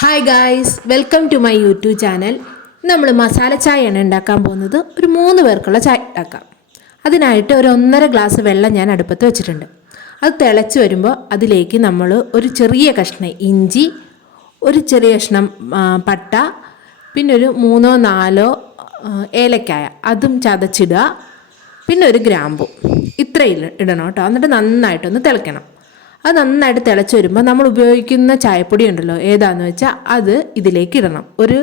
Hi guys, welcome to my YouTube channel. നമ്മൾ മസാല ചായയാണ് ഉണ്ടാക്കാൻ പോകുന്നത്. ഒരു 3 പേർക്കുള്ള ചായ ഉണ്ടാക്കാം. അതിനായിട്ട് ഒരു 1.5 ഗ്ലാസ് വെള്ളം ഞാൻ അടുപ്പത്ത് വെച്ചിട്ടുണ്ട്. അത് തിളച്ച് വരുമ്പോൾ അതിലേക്ക് നമ്മൾ ഒരു ചെറിയ കഷ്ണം ഇഞ്ചി, ഒരു ചെറിയ കഷ്ണം പട്ട, പിന്നെ ഒരു 3-4 ഏലക്കായ അതും ചതച്ചിടുക, പിന്നെ ഒരു ഗ്രാമ്പു, ഇത്രയും ഇടണം കേട്ടോ. എന്നിട്ട് നന്നായിട്ടൊന്ന് തിളയ്ക്കണം. അത് നന്നായിട്ട് തിളച്ച് വരുമ്പോൾ നമ്മൾ ഉപയോഗിക്കുന്ന ചായപ്പൊടി ഉണ്ടല്ലോ, ഏതാണെന്ന് വെച്ചാൽ അത് ഇതിലേക്ക് ഇടണം. ഒരു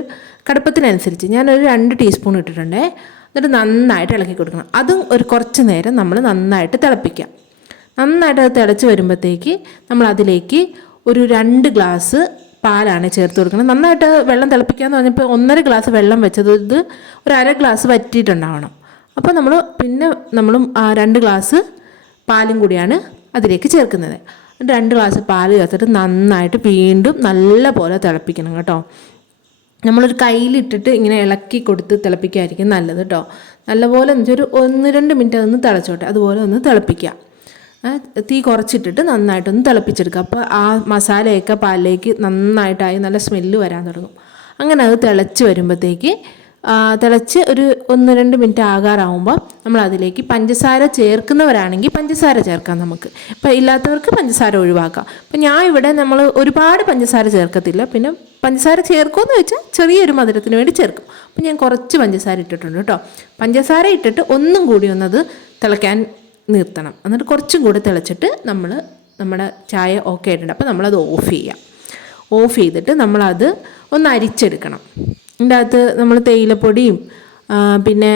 കടുപ്പത്തിനനുസരിച്ച് ഞാനൊരു 2 ടീസ്പൂൺ ഇട്ടിട്ടുണ്ട്. എന്നിട്ട് നന്നായിട്ട് ഇളക്കി കൊടുക്കണം. അതും ഒരു കുറച്ച് നേരം നമ്മൾ നന്നായിട്ട് തിളപ്പിക്കാം. നന്നായിട്ട് അത് തിളച്ച് വരുമ്പോഴത്തേക്ക് നമ്മൾ അതിലേക്ക് ഒരു 2 ഗ്ലാസ് പാലാണ് ചേർത്ത് കൊടുക്കണം. നന്നായിട്ട് വെള്ളം തിളപ്പിക്കാമെന്ന് പറഞ്ഞപ്പോൾ 1.5 ഗ്ലാസ് വെള്ളം വെച്ചത് ഇത് ഒരു 1/2 ഗ്ലാസ് വറ്റിയിട്ടുണ്ടാവണം. അപ്പോൾ നമ്മൾ 2 ഗ്ലാസ് പാലും കൂടിയാണ് അതിലേക്ക് ചേർക്കുന്നത്. 2 ഗ്ലാസ് പാൽ ചേർത്തിട്ട് നന്നായിട്ട് വീണ്ടും നല്ല പോലെ തിളപ്പിക്കണം കേട്ടോ. നമ്മളൊരു കയ്യിലിട്ടിട്ട് ഇങ്ങനെ ഇളക്കി കൊടുത്ത് തിളപ്പിക്കായിരിക്കും നല്ലത് കേട്ടോ. നല്ലപോലെ ഒരു 1-2 മിനിറ്റ് അതൊന്ന് തിളച്ചോട്ടെ, അതുപോലെ ഒന്ന് തിളപ്പിക്കുക. തീ കുറച്ചിട്ടിട്ട് നന്നായിട്ടൊന്ന് തിളപ്പിച്ചെടുക്കുക. അപ്പോൾ ആ മസാലയൊക്കെ പാലിലേക്ക് നന്നായിട്ടായി നല്ല സ്മെല്ല് വരാൻ തുടങ്ങും. അങ്ങനെ അത് തിളച്ച് വരുമ്പോഴത്തേക്ക് തിളച്ച് ഒരു 1-2 മിനിറ്റ് ആകാറാവുമ്പോൾ നമ്മൾ അതിലേക്ക് പഞ്ചസാര ചേർക്കുന്നവരാണെങ്കിൽ പഞ്ചസാര ചേർക്കാം. നമുക്ക് ഇപ്പം ഇല്ലാത്തവർക്ക് പഞ്ചസാര ഒഴിവാക്കാം. അപ്പം ഞാൻ ഇവിടെ നമ്മൾ ഒരുപാട് പഞ്ചസാര ചേർക്കത്തില്ല. പിന്നെ പഞ്ചസാര ചേർക്കുമെന്ന് വെച്ചാൽ ചെറിയൊരു മധുരത്തിന് വേണ്ടി ചേർക്കും. അപ്പം ഞാൻ കുറച്ച് പഞ്ചസാര ഇട്ടിട്ടുണ്ട് കേട്ടോ. പഞ്ചസാര ഇട്ടിട്ട് ഒന്നും കൂടി ഒന്നത് തിളയ്ക്കാൻ നിർത്തണം. എന്നിട്ട് കുറച്ചും കൂടി തിളച്ചിട്ട് നമ്മുടെ ചായ ഓക്കെ ആയിട്ടുണ്ട്. അപ്പോൾ നമ്മളത് ഓഫ് ചെയ്യാം. ഓഫ് ചെയ്തിട്ട് നമ്മളത് ഒന്ന് അരിച്ചെടുക്കണം. ഇതിൻ്റെ അകത്ത് നമ്മൾ തേയിലപ്പൊടിയും പിന്നെ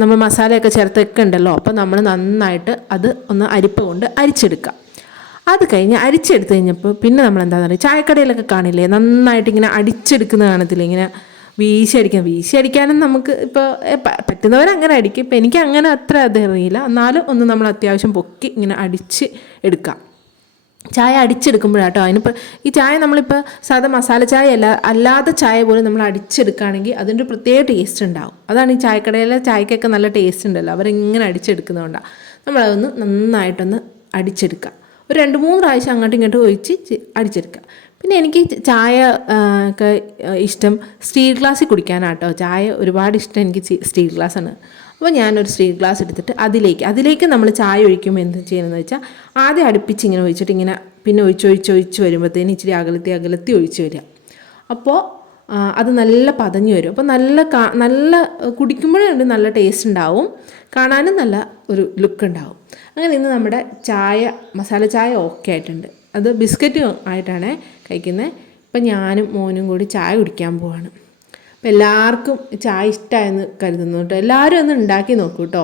നമ്മൾ മസാലയൊക്കെ ചേർത്തൊക്കെ ഉണ്ടല്ലോ. അപ്പോൾ നമ്മൾ നന്നായിട്ട് അത് ഒന്ന് അരിപ്പ കൊണ്ട് അരിച്ചെടുക്കുക. അത് കഴിഞ്ഞ് അരിച്ചെടുത്ത് കഴിഞ്ഞപ്പോൾ പിന്നെ നമ്മൾ എന്താണെന്ന് പറയുക, ചായക്കടയിലൊക്കെ കാണില്ലേ, നന്നായിട്ട് ഇങ്ങനെ അടിച്ചെടുക്കുന്ന കാണത്തില്ലേ, ഇങ്ങനെ വീശി അടിക്കാനും നമുക്ക് ഇപ്പോൾ പറ്റുന്നവരങ്ങനെ അടിക്കും. ഇപ്പം എനിക്ക് അങ്ങനെ അത്ര അത് അറിയില്ല. എന്നാലും ഒന്ന് നമ്മൾ അത്യാവശ്യം പൊക്കി ഇങ്ങനെ അടിച്ച് എടുക്കാം. ചായ അടിച്ചെടുക്കുമ്പോഴാട്ടോ അതിനിപ്പോൾ ഈ ചായ നമ്മളിപ്പോൾ സാധാ മസാല ചായ അല്ലാതെ ചായ പോലും നമ്മൾ അടിച്ചെടുക്കുകയാണെങ്കിൽ അതിൻ്റെ ഒരു പ്രത്യേക ടേസ്റ്റ് ഉണ്ടാവും. അതാണ് ഈ ചായക്കടയിലെ ചായക്കൊക്കെ നല്ല ടേസ്റ്റ് ഉണ്ടല്ലോ, അവരിങ്ങനെ അടിച്ചെടുക്കുന്നതുകൊണ്ടാണ്. നമ്മളതൊന്ന് നന്നായിട്ടൊന്ന് അടിച്ചെടുക്കുക. ഒരു 2-3 പ്രാവശ്യം അങ്ങോട്ടും ഇങ്ങോട്ടും ഒഴിച്ച് അടിച്ചെടുക്കുക. പിന്നെ എനിക്ക് ചായ ഒക്കെ ഇഷ്ടം സ്റ്റീൽ ഗ്ലാസ്സിൽ കുടിക്കാനാട്ടോ. ചായ ഒരുപാട് ഇഷ്ടം എനിക്ക് സ്റ്റീൽ ഗ്ലാസ്സാണ്. അപ്പോൾ ഞാനൊരു സ്റ്റീൽ ഗ്ലാസ് എടുത്തിട്ട് അതിലേക്ക് നമ്മൾ ചായ ഒഴിക്കുമ്പോൾ എന്ത് ചെയ്യണമെന്ന് വെച്ചാൽ ആദ്യം അടുപ്പിച്ച് ഇങ്ങനെ ഒഴിച്ചിട്ട് ഇങ്ങനെ പിന്നെ ഒഴിച്ച് വരുമ്പോഴത്തേന് ഇച്ചിരി അകലത്തി ഒഴിച്ച് വരിക. അപ്പോൾ അത് നല്ല പതഞ്ഞ് വരും. അപ്പോൾ നല്ല കുടിക്കുമ്പോഴുണ്ട് നല്ല ടേസ്റ്റ് ഉണ്ടാവും, കാണാനും നല്ല ഒരു ലുക്ക് ഉണ്ടാവും. അങ്ങനെ ഇന്ന് നമ്മുടെ മസാല ചായ ഓക്കെ ആയിട്ടുണ്ട്. അത് ബിസ്ക്കറ്റ് ആയിട്ടാണ് കഴിക്കുന്നത്. ഇപ്പം ഞാനും മോനും കൂടി ചായ കുടിക്കാൻ പോവാണ്. അപ്പം എല്ലാവർക്കും ചായ ഇഷ്ടമായെന്ന് കരുതുന്നു കേട്ടോ. എല്ലാവരും ഒന്ന് ഉണ്ടാക്കി നോക്കൂ കേട്ടോ.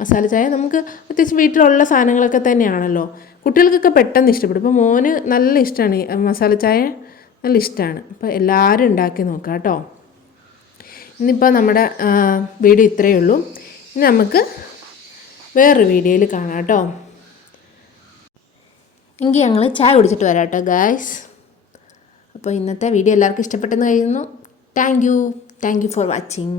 മസാല ചായ നമുക്ക് അത്യാവശ്യം വീട്ടിലുള്ള സാധനങ്ങളൊക്കെ തന്നെയാണല്ലോ. കുട്ടികൾക്കൊക്കെ പെട്ടെന്ന് ഇഷ്ടപ്പെടും. ഇപ്പോൾ മോന് നല്ല ഇഷ്ടമാണ് മസാല ചായ, നല്ല ഇഷ്ടമാണ്. അപ്പോൾ എല്ലാവരും ഉണ്ടാക്കി നോക്കാം കേട്ടോ. ഇന്നിപ്പോൾ നമ്മുടെ വീഡിയോ ഇത്രയേ ഉള്ളൂ. ഇനി നമുക്ക് വേറൊരു വീഡിയോയിൽ കാണാം കേട്ടോ. എങ്കിൽ ഞങ്ങൾ ചായ കുടിച്ചിട്ട് വരാം കേട്ടോ ഗായ്സ്. അപ്പോൾ ഇന്നത്തെ വീഡിയോ എല്ലാവർക്കും ഇഷ്ടപ്പെട്ടെന്ന് കരുതുന്നു. Thank you for watching.